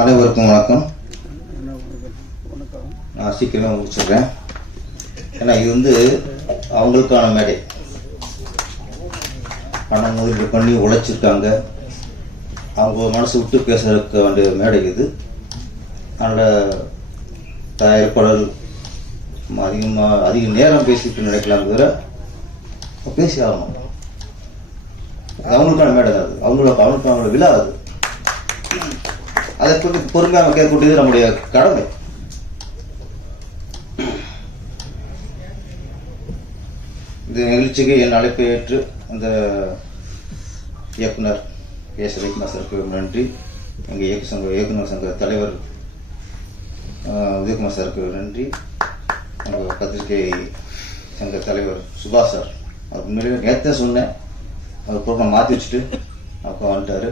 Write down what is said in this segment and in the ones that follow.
அனைவருக்கும் வணக்கம். நான் சீக்கிரமாக முடிச்சிடுறேன். ஏன்னா இது அவங்களுக்கான மேடை. பணம் முதலீடு பண்ணி உழைச்சிருக்காங்க, அவங்க மனசு விட்டு பேச வேண்டிய மேடை இது. அதனால் தயாரிப்பாளர் அதிக நேரம் பேசிட்டு நினைக்கலாம் தவிர பேசி ஆகணும். அவங்களுக்கான மேடை தான் அது, அவங்களோட விழா அது. அதை கொஞ்சம் பொறுமையாக கேட்கக்கூடியது நம்முடைய கடமை. இந்த நிகழ்ச்சிக்கு என் அழைப்பை ஏற்று அந்த இயக்குனர் எஸ் ரவிக்குமார் சாருக்கு நன்றி. எங்கள் இயக்குனர் சங்க தலைவர் உதயகுமார் சாருக்கு நன்றி. எங்கள் பத்திரிகை சங்க தலைவர் சுபாஷ் சார், அவர் உண்மையிலேயே நேற்றே சொன்னேன், அவர் ப்ரோக்ராம் மாற்றி வச்சுட்டு அப்போ வந்துட்டார்.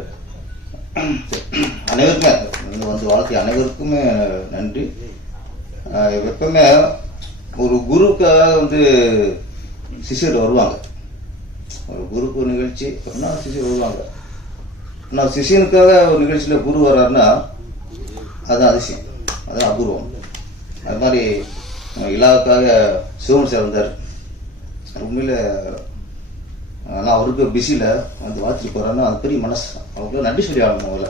அனைவருக்குமே வாழ்க்கை அனைவருக்குமே நன்றி. எப்பவுமே ஒரு குருக்காக சிஷியர் வருவாங்க. ஒரு குருக்கு ஒரு நிகழ்ச்சி அப்படின்னா சிஷியர் வருவாங்க. ஆனால் சிஷியனுக்காக ஒரு நிகழ்ச்சியில் குரு வர்றாருன்னா அதுதான் அதிசயம், அதுதான் அபூர்வம். அது மாதிரி இலாவுக்காக சிவன் சார் வந்தார். உண்மையில் ஆனால் அவருக்கு பிஸியில் வாழ்த்துட்டு போகிறாருன்னா அது பெரிய மனசு. அவருக்கு நன்றி சொல்லி ஆகணும் முதல்ல.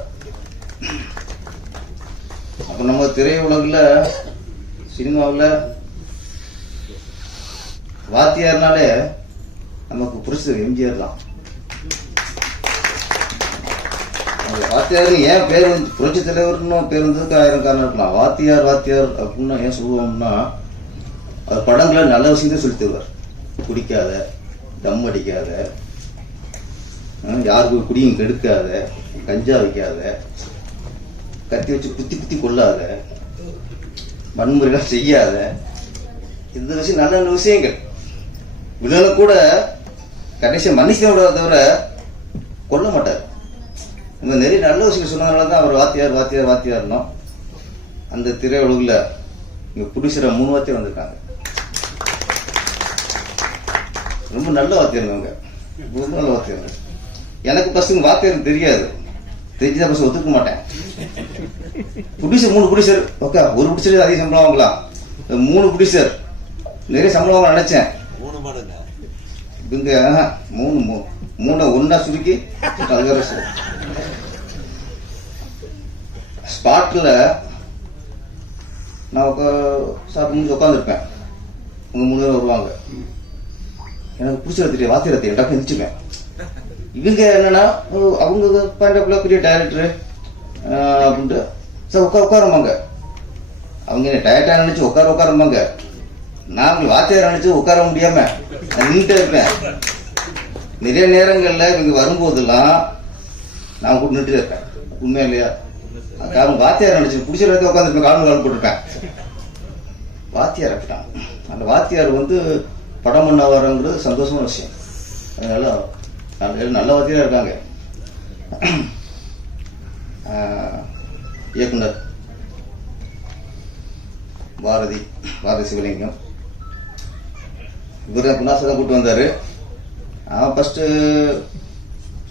அப்போ நம்ம திரையுலகில் சினிமாவில் வாத்தியார்னாலே நமக்கு பிடிச்சது எம்ஜிஆர் தான். வாத்தியார் ஏன் பேர் புரட்சி தலைவர்னு பேர் வந்ததுக்கு 1000 காரணம் இருக்கலாம். வாத்தியார் அப்படின்னா ஏன் சொல்லுவோம்னா, அது படங்களை நல்ல விஷயத்தையும் சொல்லி தருவார். குடிக்காத, தம் அடிக்காத, யாருக்கு குடியும் கெடுக்காத, கஞ்சா வைக்காத, கத்தி வச்சு குத்தி கொள்ளாத, வன்முறைலாம் செய்யாத, இந்த விஷயம் நல்ல நல்ல விஷயங்கள். வில்லனை கூட கடைசியாக மனுஷனோட தவிர கொல்ல மாட்டார். இந்த நிறைய நல்ல விஷயம் சொன்னதுனால தான் அவர் வாத்தியார்னோம். அந்த திரையுலகில் இங்கே புடிசர 3 வாத்தியார் வந்திருக்காங்க. ரொம்ப நல்ல வாத்தியாருங்க அவங்க, ரொம்ப நல்ல வாத்தியாருங்க. எனக்கு ஃபஸ்ட்டு வாத்தியாருக்கு தெரியாது, தெரிஞ்சுதான் ஃபஸ்ட் ஒத்துக்க மாட்டேன். புடிசர் 3 புடிசர் ஓகே, ஒரு புடிசர் அதிக சம்பளம் வாங்கலாம், 3 புடிசர் நிறைய சம்பளம் வாங்க நினைச்சேன். இவங்க 3 ஒன்னா சுருக்கி ஸ்பாட்டில் நான் சாப்பிட்டு முடிஞ்சு உட்காந்துருப்பேன். உங்க 3 பேர் வருவாங்க. எனக்கு பிடிச்ச தெரியும் வாத்தியத்தை டக்கு நினச்சிப்பேன். இவங்க என்னன்னா அவங்க பாயிண்ட் பெரிய டைரக்டரு அப்படின்ட்டு சார் உட்காரம்பாங்க. அவங்க என்ன டயர்டாக நினச்சி உட்காரம்பாங்க. நான் வாத்தியார் நினச்சி உட்கார முடியாம நின்றுட்டே இருப்பேன். நிறைய நேரங்களில் இவங்க வரும்போதெல்லாம் நான் கூட நின்றுட்டே இருப்பேன். உண்மையா இல்லையா? அவங்க வாத்தியார் நினச்சி பிடிச்ச இடத்துல உட்காந்துருப்பேன், கால் போட்டிருப்பேன். வாத்தியார் அப்படிட்டான். அந்த வாத்தியார் படம் பண்ண வரங்கிறது சந்தோஷமான விஷயம். அதனால நல்ல வாத்தியாராக இருக்காங்க. இயக்குனர் பாரதி சிவலிங்கம் இவர் குணாசதான் கூப்பிட்டு வந்தார். ஃபஸ்ட்டு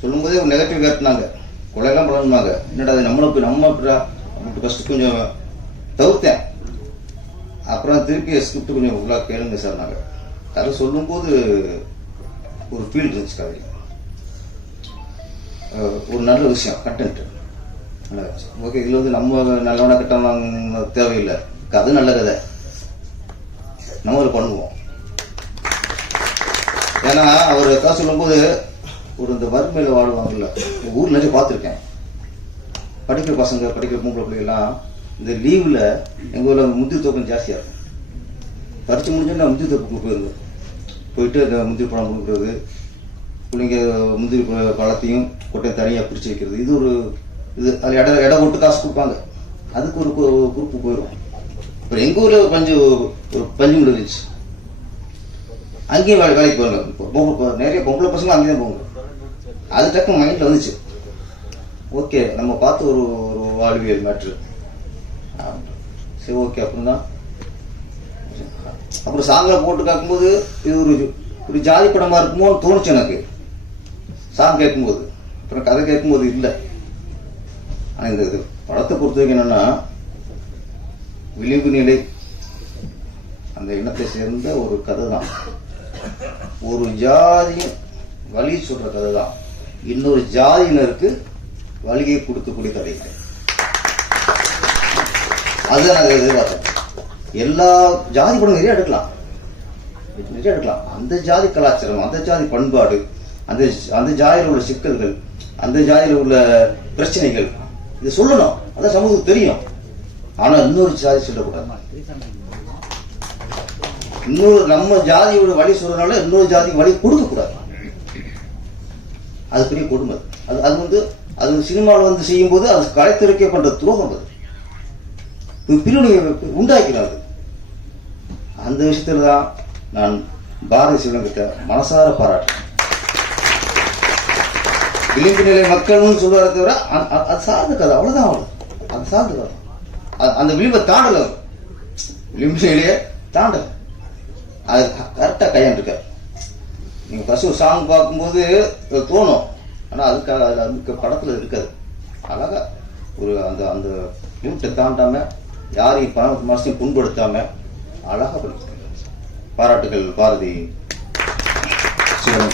சொல்லும்போதே ஒரு நெகட்டிவ் காட்டினாங்க, கொலையெல்லாம் பண்ணணுமாங்க. என்னடா அது நம்ம அப்படின்ட்டு ஃபஸ்ட்டு கொஞ்சம் தவிர்த்தேன். அப்புறம் திருப்பி ஸ்கிரிப்ட் கொஞ்சம் ஃபுல்லாக கேளுங்க சார். நாங்கள் கதை சொல்லும்போது ஒரு ஃபீல் இருந்துச்சு கதையில். ஒரு நல்ல விஷயம், கண்டென்ட் நல்லா இருந்துச்சு. ஓகே, இதில் நம்ம நல்லவன கட்டணம் தேவையில்லை, கதை நல்ல கதை நம்ம பண்ணுவோம். ஏன்னா அவர் கதை சொல்லும்போது இந்த வறுமையில் வாழ்வாங்கல்ல, ஊரில் நினச்சி பார்த்துருக்கேன். படிக்கிற பசங்க, படிக்கிற பொம்பளை பிள்ளைகள்லாம் இந்த லீவில் எங்கள் ஊரில் முந்திரி தோக்கம் ஜாஸ்தியாக இருக்கும். பறித்து முடிஞ்சோன்னா முந்திரி தோப்புக்கு போயிட்டு அந்த முந்திரி பழம் கொடுக்குறது, பிள்ளைங்க முந்திரி பழத்தையும் கொட்டையும் தனியாக பிரித்து வைக்கிறது. இது அது இடம் விட்டு காசு கொடுப்பாங்க. அதுக்கு ஒரு குரூப்பு போயிடும். அப்புறம் எங்கள் ஊரில் ஒரு பஞ்சு முடிஞ்சிச்சு. அங்கேயும் வேலைக்கு போவாங்க. நிறைய பொம்பளை பசங்களும் அங்கேயே தான் போவாங்க. அது டக்கு மைண்டில் வந்துச்சு. ஓகே, நம்ம பார்த்து ஒரு வாழ்வியல் மேட்ரு. சரி, ஓகே. அப்புறம் சாங்கில் போட்டு கேட்கும்போது இது ஒரு ஜாதி படமாக இருக்குமோன்னு தோணுச்சு எனக்கு சாங் கேட்கும்போது. அப்புறம் கதை கேட்கும்போது இல்லை. ஆனால் இந்த படத்தை பொறுத்த வரைக்கும் என்னன்னா, விளிம்பு நிலை அந்த இனத்தை சேர்ந்த ஒரு கதை தான். ஒரு ஜாதியின் வழி சொல்ற கதை தான். இன்னொரு ஜாதியினருக்கு வழியை கொடுக்கக்கூடிய கதை. அதுதான் நாங்கள் எதிர்பார்த்தோம். எல்லா ஜாதி படம் நிறைய எடுக்கலாம். அந்த ஜாதி கலாச்சாரம், அந்த ஜாதி பண்பாடு, அந்த ஜாதியில் உள்ள சிக்கல்கள், அந்த ஜாதியில் உள்ள பிரச்சனைகள் இதை சொல்லணும். அதான் சமூகத்துக்கு தெரியும். ஆனா இன்னொரு ஜாதி சொல்லக்கூடாது. இன்னொரு நம்ம ஜாதியோட வழி சொல்றதுனால இன்னொரு ஜாதிக்கு வழி கொடுக்க கூடாது. அது பெரிய கொடுமை. அது சினிமாவில் செய்யும் போது அது கலைத்துறைக்கே பண்ற துரோகம். அது பிரிவினை உண்டாக்கிறாரு. அந்த விஷயத்துல தான் நான் பாரதி சிவலிங்கிட்ட மனசார பாராட்டுறேன். விளிம்பு நிலை மக்கள்னு சொல்றாரு தவிர அது சார்ந்த கதை, அவ்வளவுதான். அது சார்ந்த கதை. அந்த விளிம்பை தாண்டல, விளிம்பு நிலையை தாண்டல. அது கரெக்டா கையாண்டுருக்க. நீங்க ஃபர்ஸ்ட் ஒரு சாங் பார்க்கும்போது தோணும், ஆனா அதுக்கு படத்துல இருக்காது. அழகா ஒரு அந்த லிமிட்டை தாண்டாம யாரையும் மனசையும் புண்படுத்தாம அழகா படிக்க. பாராட்டுகள் பாரதி சிவன்.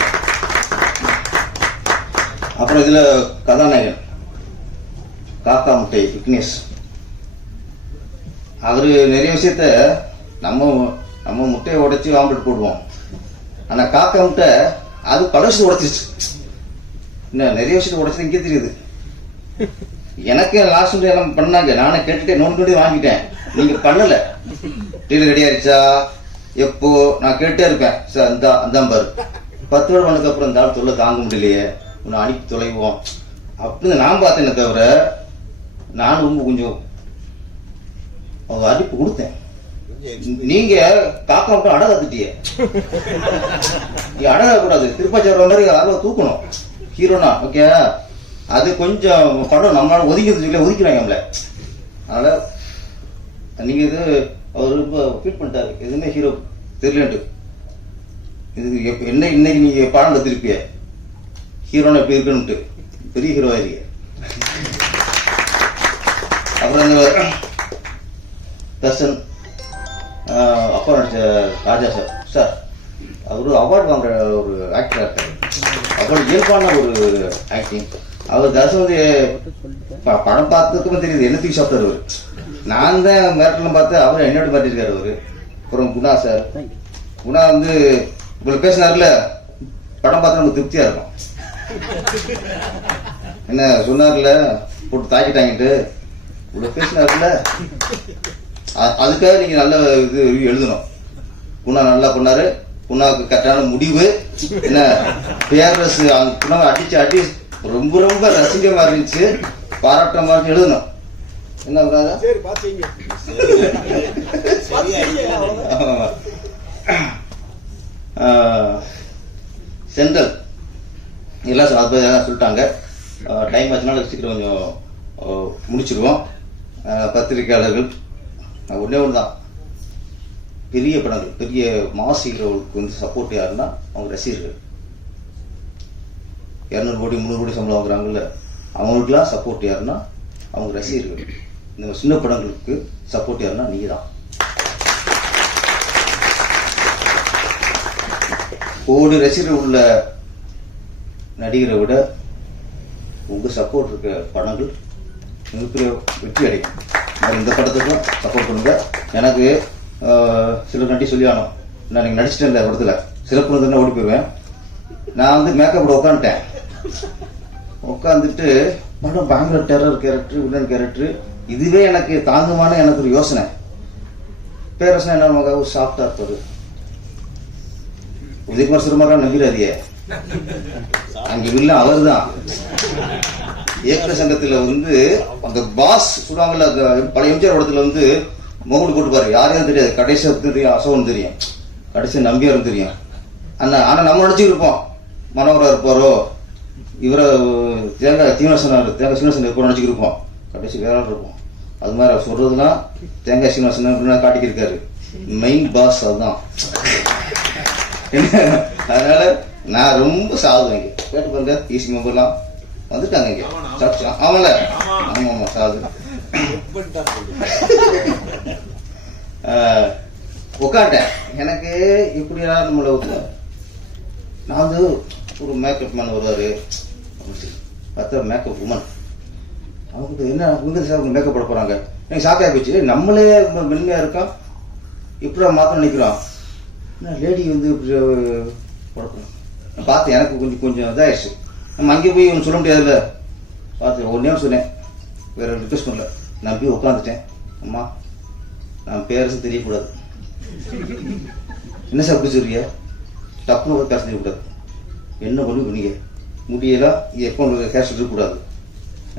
அப்புறம் இதுல கதாநாயகன் காக்கா முட்டை விக்னேஷ். அவரு நிறைய விஷயத்த நம்ம முட்டையை உடைச்சு ஆம்லெட் போடுவோம். ஆனா காக்கா முட்டை அது பல விஷயத்தை உடைச்சிருச்சு. இன்னும் நிறைய விஷயத்தை உடைச்சது இங்கே தெரியுது. எனக்கு லாஸ்ட் எல்லாம் பண்ணாங்க. நானே கேட்டுட்டே நோண்டு வாங்கிட்டேன். நீங்க பண்ணல. டீலர் ரெடி ஆயிடுச்சா எப்போ நான் கேட்டே இருப்பேன். சார் அந்த பாரு 10 வருடம் பண்ணதுக்கு அப்புறம் இந்த ஆள் தொல்லை தாங்க முடியலையே, உன்னை அனுப்பி தொலைவோம் அப்படின்னு நான் பார்த்தேனே தவிர நானும் ரொம்ப கொஞ்சம் அனுப்பி கொடுத்தேன். நீங்க காக்கா மட்டும் அடை கத்துட்டிய. நீ அடை கூடாது. திருப்பாச்சார மாதிரி ஆர்வம் தூக்கணும் ஹீரோனா. ஓகே, அது கொஞ்சம் படம் நம்மளால ஒதுக்கிறாங்க நம்மள. அதனால நீங்க இது அவர் ரொம்ப ஃபீல் பண்ணிட்டாரு, எதுவுமே ஹீரோ தெரியலன்ட்டு. இது என்ன இன்னைக்கு நீங்க பாடம் கத்திருப்பிய ஹீரோனா எப்படி இருக்குன்ட்டு. பெரிய ஹீரோ ஆயிருக்க. அப்புறம் இந்த தர்ஷன் அப்பா நடிச்ச ராஜா சார் அவரு அவார்டு வாங்குற ஒரு ஆக்டரா இருக்காரு. அவார்டு இயல்பான ஒரு ஆக்டிங். அவர் தர்ஷன் படம் பார்த்ததுக்கு தெரியுது என்ன தூக்கி சாப்பிட்டாரு அவரு. நான் தான் மிரட்டலாம் பார்த்து அவர் என்னோட மிரட்டிருக்காரு அவரு. அப்புறம் குணா சார். குணா இவ்வளவு பேசினார்ல, படம் பார்த்தா நமக்கு திருப்தியா இருக்கும். என்ன சொன்னார்ல, போட்டு தாக்கிட்டாங்கிட்டு இவ்வளவு பேசினார்ல, அதுக்காக நீங்க நல்ல இது எழுதணும். குணா நல்லா பண்ணாரு. குணாவுக்கு கரெக்டான முடிவு என்ன பேரரசு அந்த குணாவை அடி ரொம்ப ரொம்ப ரசிகமா இருந்துச்சு, பாராட்டுற மாதிரி எழுதணும். என்ன சென்ட்ரல் எல்லாம் சொல்லிட்டாங்க. டைம் ஆச்சுனால சீக்கிரம் கொஞ்சம் முடிச்சிருவோம். பத்திரிகையாளர்கள் ஒன்னே ஒன்று தான், பெரிய படங்கள் பெரிய மாஸ் ஹீரோவுக்கு சப்போர்ட் யாருன்னா அவங்க ரசிகர்கள். 200 கோடி 300 கோடி சம்பளம் வாங்குறாங்கல்ல, அவங்களுக்குலாம் சப்போர்ட் யாருன்னா அவங்க ரசிகர்கள். இந்த சின்ன படங்களுக்கு சப்போர்ட் யாருன்னா நீங்க தான். கோடி ரசிகர்கள் உள்ள நடிகரை விட உங்க சப்போர்ட் இருக்க படங்கள் மிகப்பெரிய வெற்றி அடையும். இந்த படத்துக்கும் சப்போர்ட் பண்ணுங்க. எனக்கு சில நடி சொல்லி ஆனோம், நான் நீங்க நடிச்சிட்டேன் இந்த படத்துல சிறப்பு இருந்தா ஓடி போயிடுவேன். நான் மேக்கப் உட்காந்துட்டேன். உட்காந்துட்டு படம் பயங்கர டெரர் கேரக்டர், வில்லன் கேரக்டர், இதுவே எனக்கு தாங்குமான எனக்கு ஒரு யோசனை. பேரரசனா என்ன நமக்கு சாஃப்டா இருப்பாரு. உதயகுமார் சிறுமாரா நம்பிடாதிய, அங்க வில்ல அவர் தான். இயக்குநர் சங்கத்துல அந்த பாஸ் சொல்லுவாங்கல்ல, பழைய எம்ஜிஆர் படத்துல முகடு போட்டுப்பாரு, யாரையும் தெரியாது, கடைசியா தெரியும் அசோகன் தெரியும், கடைசி நம்பியாரும் தெரியும். ஆனா நம்ம நினைச்சுட்டு இருப்போம் மனோகரா இருப்பாரோ, இவரை தேங்காய் சீனிவாசன் இருப்போம் நினைச்சுட்டு இருப்போம், கடைசி வேற இருப்போம். அது மாதிரி அவர் சொல்றதுலாம் தேங்காய் சீனிவாசன் காட்டிக்கிருக்காரு. மெயின் பாஸ் அதுதான். அதனால நான் ரொம்ப சாதுவேன். கேட்டு பாருங்க, ஈசி மெம்பர்லாம் வந்துட்டாங்க இங்க. ஆமால, ஆமா சாது. உட்காண்டேன். எனக்கு இப்படியெல்லாம் நம்மளை நான் வந்து ஒரு மேக்கப் மேன் வருவார், பார்த்தா மேக்கப் உமன், அவங்க என்ன இவங்க சார் மேக்கப் போட போகிறாங்க. எனக்கு ஷாக்காக போச்சு. நம்மளே மென்மையாக இருக்கோம், இப்படி மாற்ற நினைக்கிறோம், என்ன லேடி வந்து இப்படி போடணும். நான் பார்த்தேன், எனக்கு கொஞ்சம் இதாகிடுச்சு. நம்ம அங்கே போய் ஒன்று சொல்ல முடியாதுல்ல. பார்த்து ஒன்றே சொன்னேன், வேறு ரிக்வெஸ்ட் பண்ணல. நான் போய் உட்காந்துட்டேன். அம்மா நான் பேரரசு தெரியக்கூடாது, என்ன சார் பிடிச்சிருக்கிய, டப்புன்னு ஒரு பேச தெரியக்கூடாது, என்ன பண்ணி முடியலாம், அக்கௌண்ட் கேஷ் இருக்கக்கூடாது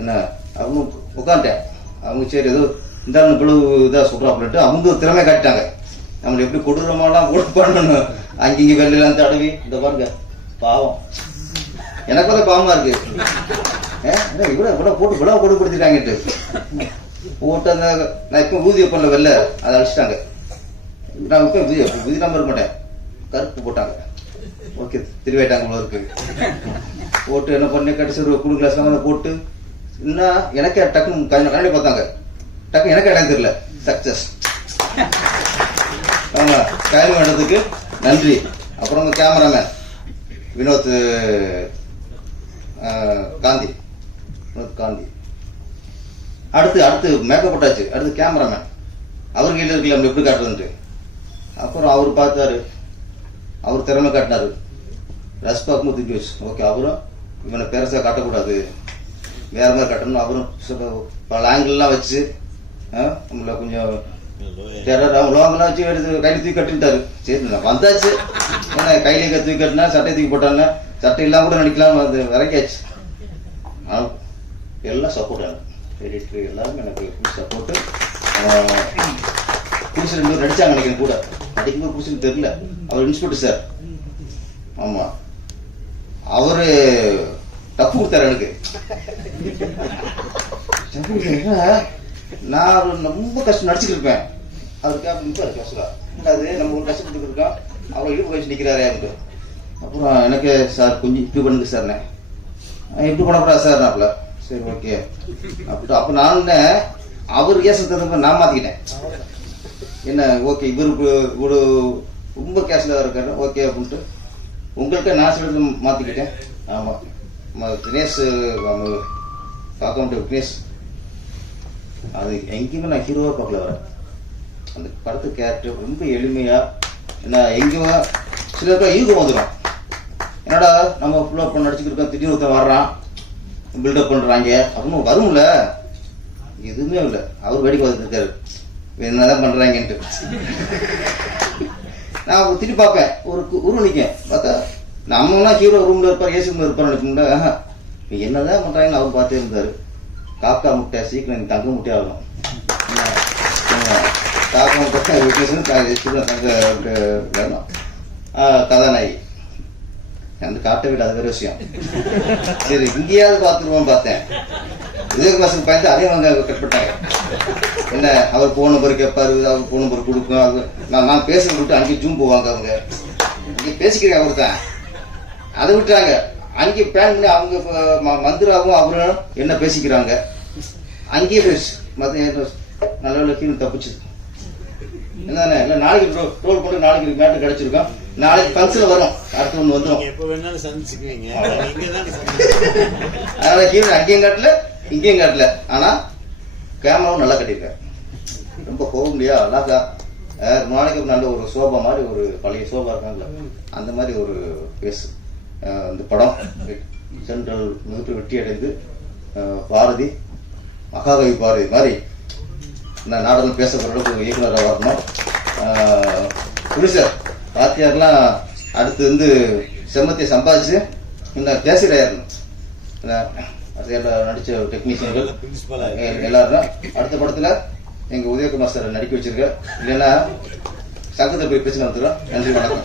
என்ன. அவங்க உட்காந்துட்டேன். அவங்க சரி ஏதோ இந்த பிளவு இதாக சொல்கிறாப்பிட்டு அவங்க திறமை காட்டிட்டாங்க. நம்மளை எப்படி கொடூரமாலாம் ஓட்டு பண்ணணும், அங்கிங்க வெள்ளையெல்லாம் தடவி இந்த பாருங்க பாவம். எனக்கு வந்து பாவமாக இருக்கு. இவ்வளோ போட்டு விழா கொடுப்படுத்திட்டாங்கட்டு போட்டு அந்த நான் இப்போ ஊதிய பண்ணல வெளில அதை அழிச்சிட்டாங்க. நான் இப்போ ஊதி நம்பர் இருக்க மாட்டேன், கருப்பு போட்டாங்க. ஓகே திருவாயிட்டாங்க இவ்வளோ இருக்கு போட்டு என்ன பண்ணி கடைசி ஒரு குழு கிளாஸ்லாம் வந்து போட்டு இன்னும் எனக்கே டக்குன்னு கண்ணாடி பார்த்தாங்க. டக்கு எனக்கு இடம் தெரியல. சக்சஸ். ஆமாம் டைம் வேண்டதுக்கு நன்றி. அப்புறம் கேமராமேன் வினோத் காந்தி. அடுத்து மேக்கப் போட்டாச்சு. அடுத்து கேமராமேன் அவர் கையில் இருக்கல நம்ம எப்படி காட்டுறதுன்ட்டு. அப்புறம் அவர் பார்த்தாரு, அவர் திறமை காட்டினாரு. ரஸ் பார்க்கும்போது தூக்கி வச்சு ஓகே அவரும் இவனை பெருசாக காட்டக்கூடாது, வேற மாதிரி காட்டணும். அவரும் பல ஆங்கிள்லாம் வச்சு நம்மள கொஞ்சம் லோங்கெல்லாம் வச்சு எடுத்து கையில் தூக்கி கட்டிட்டாரு. சரி நான் வந்தாச்சு, ஏன்னா கையில தூக்கி கட்டினா சட்டை தூக்கி போட்டாங்க, சட்டை இல்லாம கூட நடிக்கலாம், அது விரைக்காச்சு. எல்லாம் சப்போர்ட் ஆகும். எடிட்டர் எல்லாருமே எனக்கு ஃபுல் சப்போர்ட்டு. புதுசு 2 பேர் நடிச்சாங்க நினைக்கிறேன் கூட. நடிக்கும்போது புதுசுன்னு தெரியல. அவர் இன்ஸ்பெக்டர் சார். ஆமாம் அவரு டப்பு கொடுத்தாரு எனக்கு. நான் ரொம்ப கஷ்டம் நடிச்சுட்டு இருப்பேன். அவர் கேட்பா பேசலாம் அது நம்ம ஒரு கஷ்டப்பட்டு இருக்கோம், அவர் இடுப்பு வச்சு நிற்கிறாரே எனக்கு. அப்புறம் எனக்கு சார் கொஞ்சம் இப்படி பண்ணுங்க சார்ண்ணே, இப்படி பண்ணக்கூடாது சார் நாப்பில். சரி ஓகே அப்படின்ட்டு அப்போ நான் அவர் கேஸ் தகுந்த நான் மாற்றிக்கிட்டேன். என்ன ஓகே இவருக்கு ஒரு ரொம்ப கேஸில் இருக்காரு ஓகே அப்படின்ட்டு உங்கள்கிட்ட நான் சில மாற்றிக்கிட்டேன். ஆமாம் தினேஷ் பார்க்க தினேஷ் அது எங்கேயுமே நான் ஹீரோவாக பார்க்கல. வர அந்த படத்து கேரக்டர் ரொம்ப எளிமையாக என்ன எங்கேயுமே சில பேர் ஈகோ வந்துடும். என்னடா நம்ம ஃபுல்லாக பண்ண நடிச்சுக்கிட்டு திடீர்னு ஒருத்தன் வர்றான் பில்டப் பண்ணுறாங்க அப்படின்னு வரும்ல. எதுவுமே இல்லை. அவர் வேடிக்கை வந்துருக்காரு என்னதான் பண்ணுறாங்கன்ட்டு. நான் திருப்பி பார்ப்பேன், ஒரு உருவம் நிற்கேன். பார்த்தா நம்மலாம் ஹீரோ ரூமில் இருப்பார், ஏசி ரூமில் இருப்பார் நினைப்போம்னா என்னதான் பண்ணுறாங்கன்னு அவர் பார்த்தே இருந்தார். காக்கா முட்டை சீக்கிரம் தங்க முட்டை ஆகணும். காக்கா முட்டை வேணும். கதாநாயகி அந்த காட்ட விட அது வேறு விஷயம். சரி இங்கேயாவது பார்த்துருவோம் பார்த்தேன். விஜயகுமாருக்கு பயந்து அதே வந்து கட் பண்ணிட்டாங்க. என்ன அவர் போன் நம்பர் கேட்பாரு, அவர் போன் நம்பர் கொடுக்கும். அது நான் பேசுறது விட்டு அங்கேயே ஜூம் போவாங்க. அவங்க இங்கே பேசிக்கிறேன் அவர் தான், அதை விட்டுறாங்க. அங்கே பிளான் பண்ணி அவங்க மந்திராவும் அவரும் என்ன பேசிக்கிறாங்க அங்கேயே பேசு மற்ற நல்ல கீழே தப்பிச்சுது. என்னதானே இல்லை நாளைக்கு ரோல் போட்டு நாளைக்கு மேட்டு கிடைச்சிருக்கோம். நாளைக்கு ஃபங்க்ஷன் வரும், அடுத்து ஒன்று வந்துடும். அதனால கீழே அங்கேயும் காட்டல இங்கேயும் காட்டல. ஆனால் கேமராவும் நல்லா கட்டியிருக்கேன். ரொம்ப போக முடியாது. அழகா நாளைக்கு நல்ல ஒரு சோபா மாதிரி ஒரு பழைய சோபா இருக்காங்கல்ல அந்த மாதிரி ஒரு பேசு. இந்த படம் சென்ட்ரல் மிகப்பெரிய வெற்றி அடைந்து பாரதி மகாகவி பாரதி மாதிரி நான் நாடகம் பேசப்படுற அளவுக்கு இயக்குனராக வரணும். புரிசார் பாத்தியார்லாம் அடுத்து வந்து செம்மத்தியை சம்பாதிச்சு இன்னும் பேசுகிறாருணும். நடித்த டெக்னீஷியன்கள் எல்லாரும் அடுத்த படத்தில் எங்கள் உதயகுமார் சார் நடிக்க வச்சிருக்க. இல்லைன்னா சங்கத்தை போய் பிரச்சனை வந்துடும். நன்றி வணக்கம்.